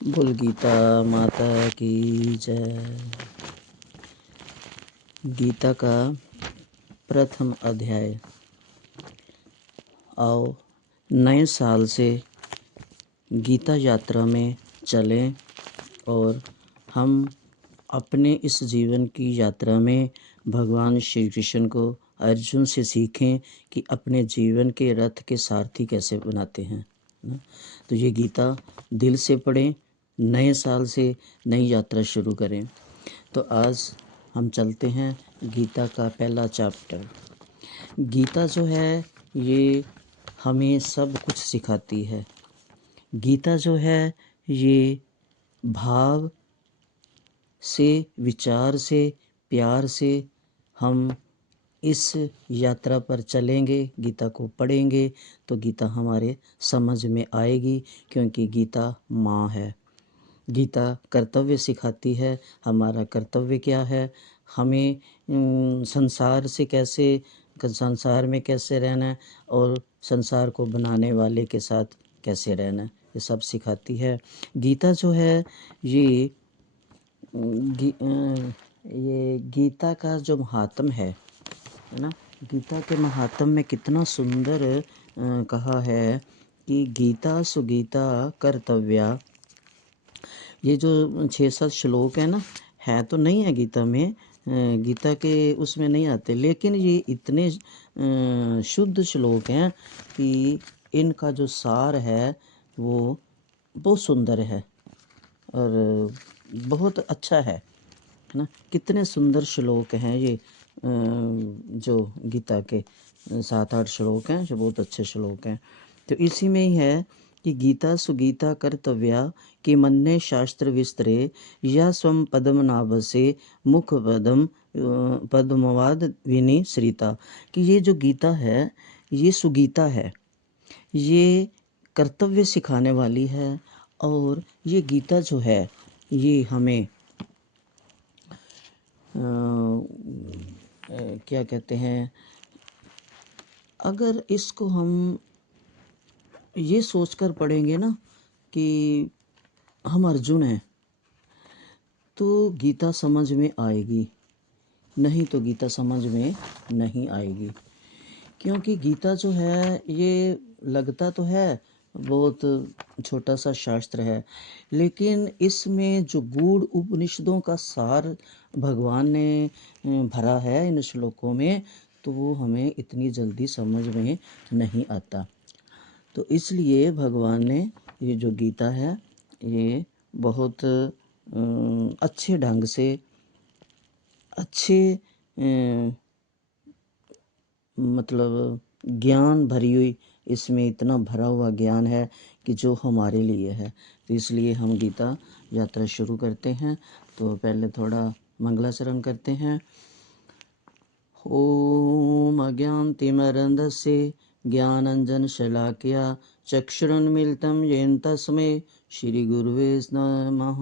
बोल गीता माता की जय। गीता का प्रथम अध्याय। आओ नए साल से गीता यात्रा में चलें और हम अपने इस जीवन की यात्रा में भगवान श्री कृष्ण को अर्जुन से सीखें कि अपने जीवन के रथ के सारथी कैसे बनाते हैं ना। तो ये गीता दिल से पढ़ें, नए साल से नई यात्रा शुरू करें। तो आज हम चलते हैं गीता का पहला चैप्टर। गीता जो है ये हमें सब कुछ सिखाती है। गीता जो है ये भाव से, विचार से, प्यार से हम इस यात्रा पर चलेंगे, गीता को पढ़ेंगे तो गीता हमारे समझ में आएगी, क्योंकि गीता माँ है। गीता कर्तव्य सिखाती है। हमारा कर्तव्य क्या है, हमें संसार में कैसे रहना है और संसार को बनाने वाले के साथ कैसे रहना है, ये सब सिखाती है। गीता जो है ये गीता का जो महात्म है ना, गीता के महात्म में कितना सुंदर कहा है कि गीता सुगीता कर्तव्या। ये जो 6-7 श्लोक है ना, है तो नहीं है गीता में, गीता के उसमें नहीं आते, लेकिन ये इतने शुद्ध श्लोक हैं कि इनका जो सार है वो बहुत सुंदर है और बहुत अच्छा है ना। कितने सुंदर श्लोक हैं ये, जो गीता के 7-8 श्लोक हैं जो बहुत अच्छे श्लोक हैं। तो इसी में ही है कि गीता सुगीता कर्तव्या कि मन्ने शास्त्र विस्तरे या स्वम पद्मनाभसे मुख पद्मवाद विनिश्रिता। कि ये जो गीता है ये सुगीता है, ये कर्तव्य सिखाने वाली है। और ये गीता जो है ये हमें क्या कहते हैं, अगर इसको हम ये सोचकर पढ़ेंगे ना कि हम अर्जुन हैं तो गीता समझ में आएगी, नहीं तो गीता समझ में नहीं आएगी। क्योंकि गीता जो है ये लगता तो है बहुत छोटा सा शास्त्र है, लेकिन इसमें जो गूढ़ उपनिषदों का सार भगवान ने भरा है इन श्लोकों में, तो वो हमें इतनी जल्दी समझ में नहीं आता। तो इसलिए भगवान ने ये जो गीता है ये बहुत अच्छे ढंग से, अच्छे मतलब ज्ञान भरी हुई, इसमें इतना भरा हुआ ज्ञान है कि जो हमारे लिए है। तो इसलिए हम गीता यात्रा शुरू करते हैं। तो पहले थोड़ा मंगलाचरण करते हैं। ओम अज्ञानतिमिरन्धस्य ज्ञानाञ्जनशलाकया चक्षुरुन्मीलितं येन तस्मै श्रीगुरुवे नमः।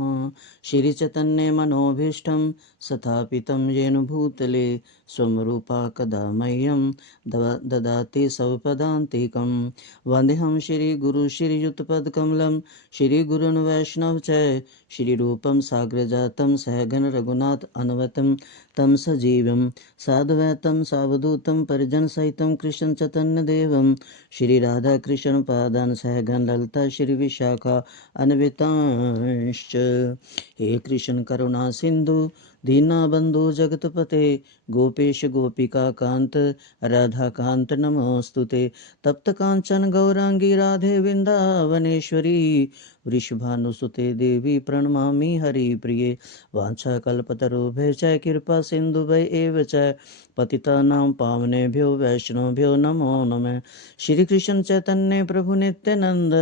श्रीचैतन्यमनोभीष्टं स्थापितं येन भूतले स्वं रूपा कदा मह्यं ददाति स्वपदान्तिकं। वन्देऽहं श्रीगुरु श्रीयुतपदकमलं श्रीगुरून् वैष्णव च श्रीरूपं साग्रजातं सहगण रघुनाथ अनुवतं तं सजीवं साद्वैतं सावधूतं परिजनसहितं कृष्ण चैतन्यदेवं श्रीराधाकृष्णपादान् सहगण ललिता श्रीविशाखा अन्वितांश्च। हे कृष्ण करुणा सिंधु दीनबंधु जगतपते गोपेश गोपिका कांत राधा कांत नमोस्तुते। तप्त कांचन गौरांगी राधे वृंदावनेश्वरी वृषभानुसुते देवी प्रणमामि हरिप्रिये। वाञ्छाकल्पतरुभ्यश्च कृपा सिन्धुभ्य एव च पतितानां पावनेभ्यो वैष्णवेभ्यो नमो नमः। श्री कृष्ण चैतन्य प्रभु नित्यानंद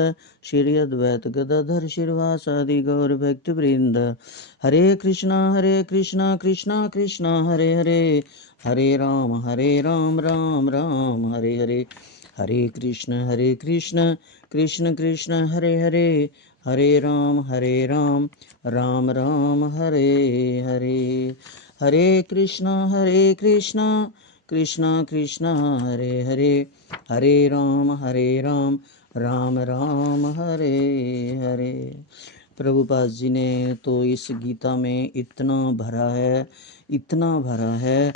श्री अद्वैत गदाधर श्रीवासादि गौर भक्तवृंद। हरे कृष्णा कृष्णा कृष्णा हरे हरे, हरे राम राम राम हरे हरे। हरे कृष्ण कृष्ण कृष्ण हरे हरे, हरे राम राम राम हरे हरे। हरे कृष्णा कृष्णा कृष्णा हरे हरे, हरे राम राम राम हरे हरे। प्रभुपाद जी ने तो इस गीता में इतना भरा है, इतना भरा है,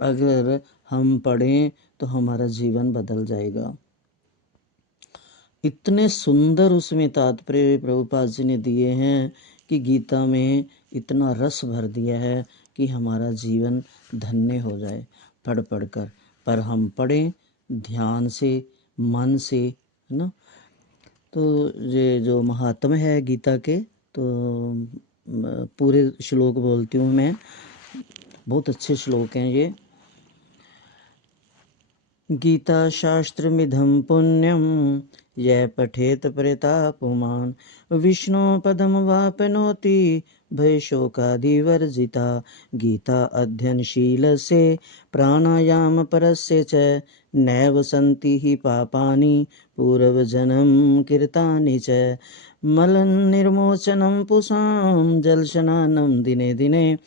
अगर हम पढ़ें तो हमारा जीवन बदल जाएगा। इतने सुंदर उसमें तात्पर्य प्रभुपाद जी ने दिए हैं कि गीता में इतना रस भर दिया है कि हमारा जीवन धन्य हो जाए पढ़ पढ़ कर। पर हम पढ़ें ध्यान से, मन से, है ना। तो ये जो महात्म है गीता के, तो पूरे श्लोक बोलती हूँ मैं, बहुत अच्छे श्लोक हैं ये। गीता शास्त्रमिदं पुण्यं यः पठेत प्रतापवान् विष्णुपदं वाप्नोति भयशोकादिवर्जिता। गीता अध्ययनशीलस्य प्राणायामपरस्य च नैव सन्ति हि पापानि पूर्वजन्म कृतानि च। मलनिर्मोचनं पुंसां जलस्नानं दिने दिने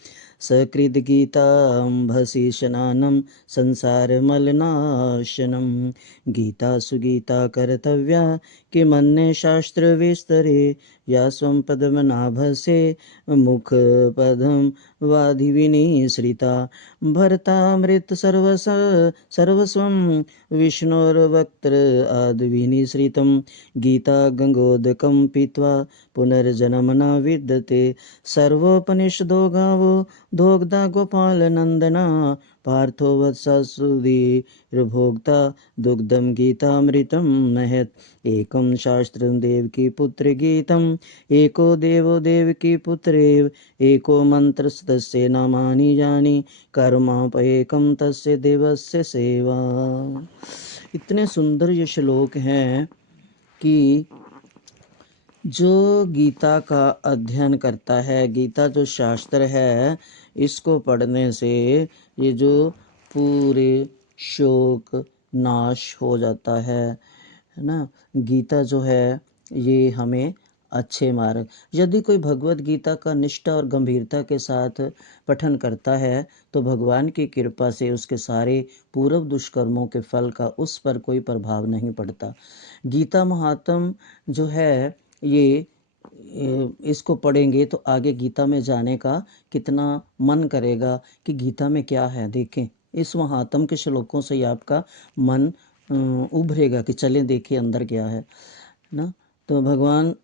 सकृद्गीताम्भसि स्नानं संसारमलनाशनं। गीता सुगीता कर्तव्या किमन्ये शास्त्रविस्तरे या स्वं पद्मनाभस्य मुखपदं वाधिविनिसृता। भरतामृत सर्वस्वं विष्णोर्वक्त्र आदिविनिसृतं। गीता गङ्गोदकं पीत्वा पुनर्जन्म न विद्यते। सर्वोपनिषदो गावो दोग्धा गोपालनन्दना पार्थो वत्सुधीर्भोक्ता दुग्धं गीतामृतं महत्। एकं शास्त्रं देवकी पुत्र गीतम् एको देवो देवकी पुत्रेव एको मन्त्रस्तस्य नामानि यानि कर्मापयेकं तस्य देवस्य सेवा। इतने सुंदर ये श्लोक हैं कि जो गीता का अध्ययन करता है, गीता जो शास्त्र है, इसको पढ़ने से ये जो पूरे शोक नाश हो जाता है ना। गीता जो है ये हमें अच्छे मार्ग, यदि कोई भगवत गीता का निष्ठा और गंभीरता के साथ पठन करता है तो भगवान की कृपा से उसके सारे पूर्व दुष्कर्मों के फल का उस पर कोई प्रभाव नहीं पड़ता। गीता महात्म जो है ये इसको पढ़ेंगे तो आगे गीता में जाने का कितना मन करेगा कि गीता में क्या है। देखें, इस महात्म के श्लोकों से ही आपका मन उभरेगा कि चलें देखें अंदर क्या है ना। तो भगवान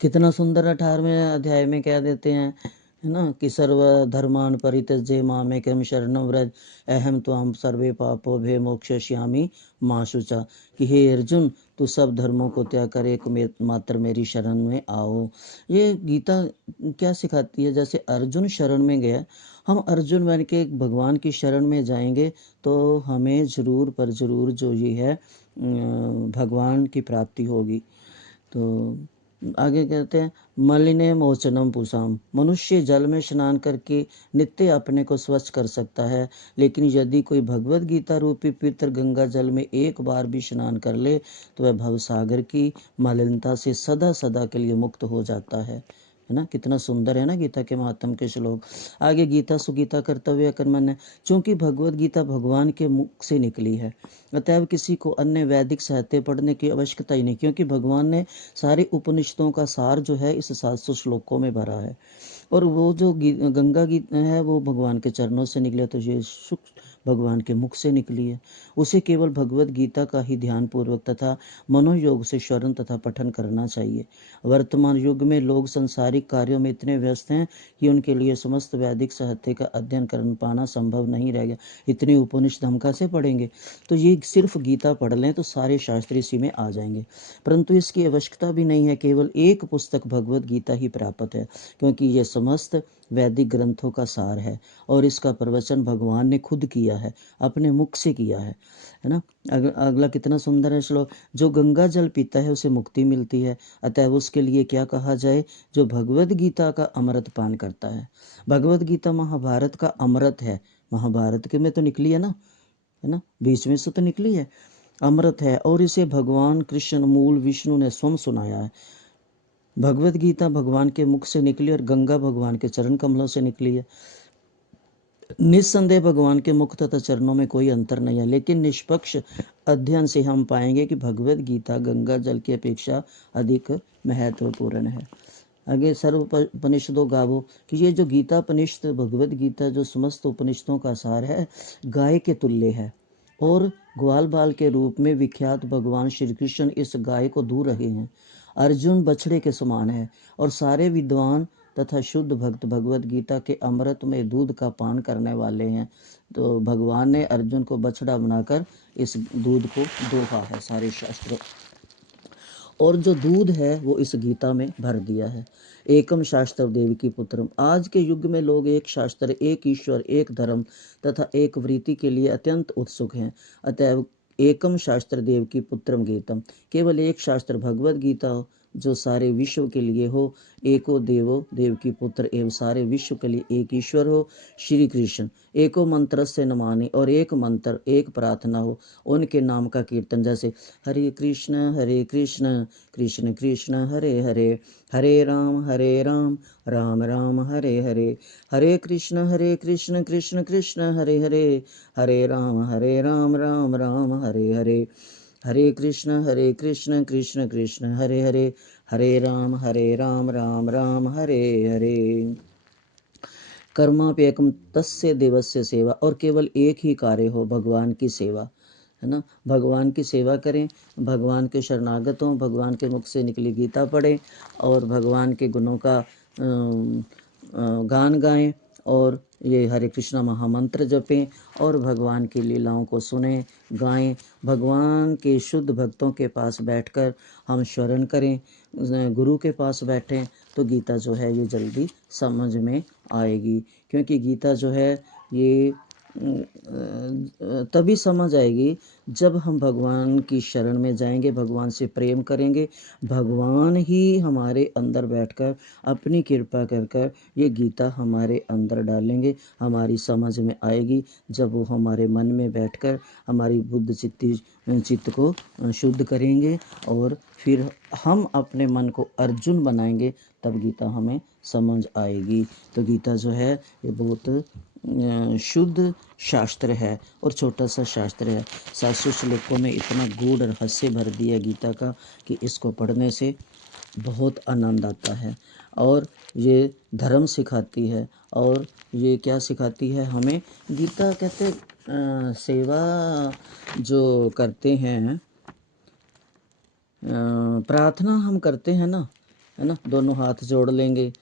कितना सुंदर 18वें अध्याय में कह देते हैं, है ना, कि सर्वधर्मान् परित्यज्य मामेकं शरणं व्रज अहम त्वां सर्वे पापो भय मोक्षयिष्यामि मा शुचा। कि हे अर्जुन, तू सब धर्मों को त्याग कर एक मात्र मेरी शरण में आओ। ये गीता क्या सिखाती है? जैसे अर्जुन शरण में गया, हम अर्जुन बन के भगवान की शरण में जाएंगे तो हमें ज़रूर पर ज़रूर जो ये है भगवान की प्राप्ति होगी। तो आगे कहते हैं, मलिने मोचनम पुसाम। मनुष्य जल में स्नान करके नित्य अपने को स्वच्छ कर सकता है, लेकिन यदि कोई भगवत गीता रूपी पवित्र गंगा जल में एक बार भी स्नान कर ले तो वह भवसागर की मलिनता से सदा सदा के लिए मुक्त हो जाता है ना। कितना सुंदर है ना गीता के महात्म के श्लोक। आगे गीता सुगीता कर्तव्य कर्मण्य। चूंकि भगवत गीता भगवान के मुख से निकली है, अतएव किसी को अन्य वैदिक साहित्य पढ़ने की आवश्यकता ही नहीं, क्योंकि भगवान ने सारे उपनिषदों का सार जो है इस 700 श्लोकों में भरा है। और वो जो गंगा गीत है वो भगवान के चरणों से निकले, तो ये सुख भगवान के मुख से निकली है। उसे केवल भगवत गीता का ही ध्यान पूर्वक तथा मनोयोग से श्रवण तथा पठन करना चाहिए। वर्तमान युग में लोग संसारिक कार्यों में इतने व्यस्त हैं कि उनके लिए समस्त वैदिक साहित्य का अध्ययन कर पाना संभव नहीं रह गया। इतनी उपनिषद हम कैसे पढ़ेंगे? तो ये सिर्फ गीता पढ़ लें तो सारे शास्त्र इसी में आ जाएंगे। परंतु इसकी आवश्यकता भी नहीं है, केवल एक पुस्तक भगवत गीता ही प्राप्त है, क्योंकि ये समस्त वैदिक ग्रंथों का सार है और इसका प्रवचन भगवान ने खुद किया है, अपने मुख से किया है ना। अगला कितना सुंदर है श्लोक, जो गंगा जल पीता है उसे मुक्ति मिलती है, अतएव उसके लिए क्या कहा जाए? जो भगवत गीता का अमृत पान करता है। भगवत गीता महाभारत का अमृत है। महाभारत के में तो निकली है ना, बीच में से तो निकली है, अमृत है। और इसे भगवान कृष्ण मूल विष्णु ने स्वयं सुनाया है। भगवत गीता भगवान के मुख से निकली और गंगा भगवान के चरण कमलों से निकली है। निस्संदेह भगवान के मुख तथा चरणों में कोई अंतर नहीं है, लेकिन निष्पक्ष अध्ययन से हम पाएंगे कि भगवत गीता गंगा जल की अपेक्षा अधिक महत्वपूर्ण है। आगे सर्व उपनिषदों गावो, कि ये जो गीता उपनिषद भगवद गीता जो समस्त उपनिषदों का सार है, गाय के तुल्य है। और ग्वाल बाल के रूप में विख्यात भगवान श्री कृष्ण इस गाय को दूह रहे हैं। अर्जुन बछड़े के समान है और सारे विद्वान तथा शुद्ध भक्त भगवद गीता के अमृत में दूध का पान करने वाले हैं। तो भगवान ने अर्जुन को बछड़ा बनाकर इस दूध को दोहा है सारे शास्त्र, और जो दूध है वो इस गीता में भर दिया है। एकम शास्त्र देव की पुत्रम, आज के युग में लोग एक शास्त्र, एक ईश्वर, एक धर्म तथा एक वृत्ति के लिए अत्यंत उत्सुक हैं। अतएव एकम शास्त्र देव की पुत्रम गीतम, केवल एक शास्त्र भगवद गीता हो जो सारे विश्व के लिए हो। एको देवो, देव की पुत्र एवं सारे विश्व के लिए एक ईश्वर हो श्री कृष्ण। एको मंत्र से नमाने, और एक मंत्र एक प्रार्थना हो उनके नाम का कीर्तन, जैसे हरे कृष्ण कृष्ण कृष्ण हरे हरे, हरे राम राम राम हरे हरे, हरे कृष्ण कृष्ण कृष्ण हरे हरे, हरे राम राम राम हरे हरे, हरे कृष्ण कृष्ण कृष्ण हरे हरे, हरे राम राम राम हरे हरे। कर्माप्येकम तस्य देवस्य सेवा, और केवल एक ही कार्य हो भगवान की सेवा, है ना। भगवान की सेवा करें, भगवान के शरणागत हों, भगवान के मुख से निकली गीता पढ़ें और भगवान के गुणों का गान गाएं, और ये हरे कृष्णा महामंत्र जपें और भगवान की लीलाओं को सुनें गाएं। भगवान के शुद्ध भक्तों के पास बैठकर हम श्रवण करें, गुरु के पास बैठें तो गीता जो है ये जल्दी समझ में आएगी। क्योंकि गीता जो है ये तभी समझ आएगी जब हम भगवान की शरण में जाएंगे, भगवान से प्रेम करेंगे, भगवान ही हमारे अंदर बैठकर अपनी कृपा कर कर ये गीता हमारे अंदर डालेंगे, हमारी समझ में आएगी। जब वो हमारे मन में बैठकर हमारी बुद्ध चित्त को शुद्ध करेंगे और फिर हम अपने मन को अर्जुन बनाएंगे, तब गीता हमें समझ आएगी। तो गीता जो है ये बहुत शुद्ध शास्त्र है और छोटा सा शास्त्र है। 700 श्लोकों में इतना गूढ़ रहस्य भर दिया गीता का कि इसको पढ़ने से बहुत आनंद आता है। और ये धर्म सिखाती है, और ये क्या सिखाती है हमें, गीता कहते सेवा जो करते हैं, प्रार्थना हम करते हैं ना, है ना, दोनों हाथ जोड़ लेंगे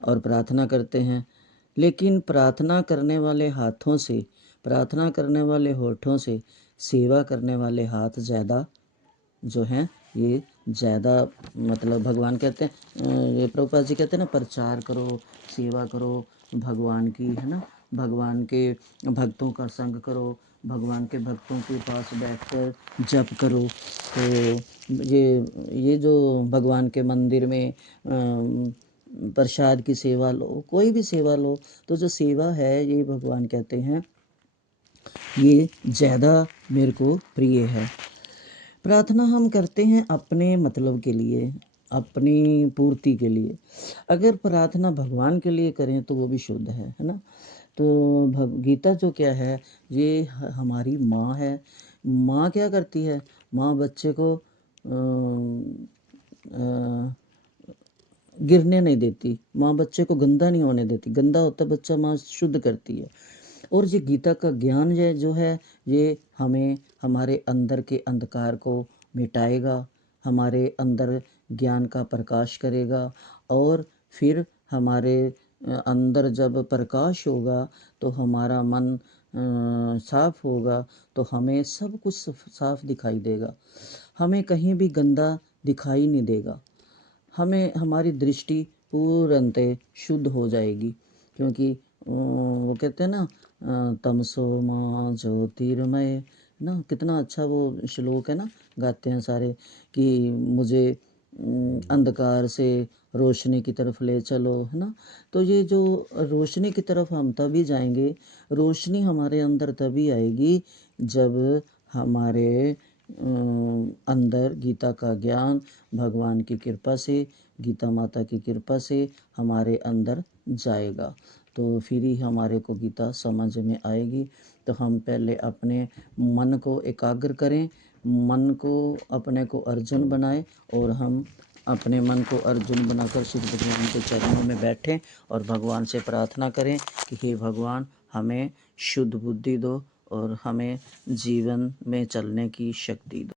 और प्रार्थना करते हैं, लेकिन प्रार्थना करने वाले हाथों से, प्रार्थना करने वाले होठों से सेवा करने वाले हाथ ज़्यादा जो हैं ये ज़्यादा, मतलब भगवान कहते हैं, ये प्रभुपाद जी कहते हैं ना, प्रचार करो, सेवा करो भगवान की, है ना, भगवान के भक्तों का संग करो, भगवान के भक्तों के पास बैठकर जप करो। तो ये जो भगवान के मंदिर में प्रसाद की सेवा लो, कोई भी सेवा लो, तो जो सेवा है ये भगवान कहते हैं ये ज़्यादा मेरे को प्रिय है। प्रार्थना हम करते हैं अपने मतलब के लिए, अपनी पूर्ति के लिए। अगर प्रार्थना भगवान के लिए करें तो वो भी शुद्ध है ना। तो गीता जो क्या है, ये हमारी माँ है। माँ क्या करती है, माँ बच्चे को गिरने नहीं देती, माँ बच्चे को गंदा नहीं होने देती, गंदा होता बच्चा माँ शुद्ध करती है। और ये गीता का ज्ञान जो है ये हमें हमारे अंदर के अंधकार को मिटाएगा, हमारे अंदर ज्ञान का प्रकाश करेगा, और फिर हमारे अंदर जब प्रकाश होगा तो हमारा मन साफ होगा, तो हमें सब कुछ साफ दिखाई देगा, हमें कहीं भी गंदा दिखाई नहीं देगा, हमें हमारी दृष्टि पूर्णतः शुद्ध हो जाएगी। क्योंकि वो कहते हैं ना, तमसो माँ ज्योतिर्मय ना, कितना अच्छा वो श्लोक है ना, गाते हैं सारे कि मुझे अंधकार से रोशनी की तरफ ले चलो, है ना। तो ये जो रोशनी की तरफ हम तभी जाएंगे, रोशनी हमारे अंदर तभी आएगी जब हमारे अंदर गीता का ज्ञान भगवान की कृपा से, गीता माता की कृपा से हमारे अंदर जाएगा, तो फिर ही हमारे को गीता समझ में आएगी। तो हम पहले अपने मन को एकाग्र करें, मन को अपने को अर्जुन बनाएं, और हम अपने मन को अर्जुन बनाकर श्री भगवान के चरणों में बैठें और भगवान से प्रार्थना करें कि हे भगवान, हमें शुद्ध बुद्धि दो और हमें जीवन में चलने की शक्ति दो।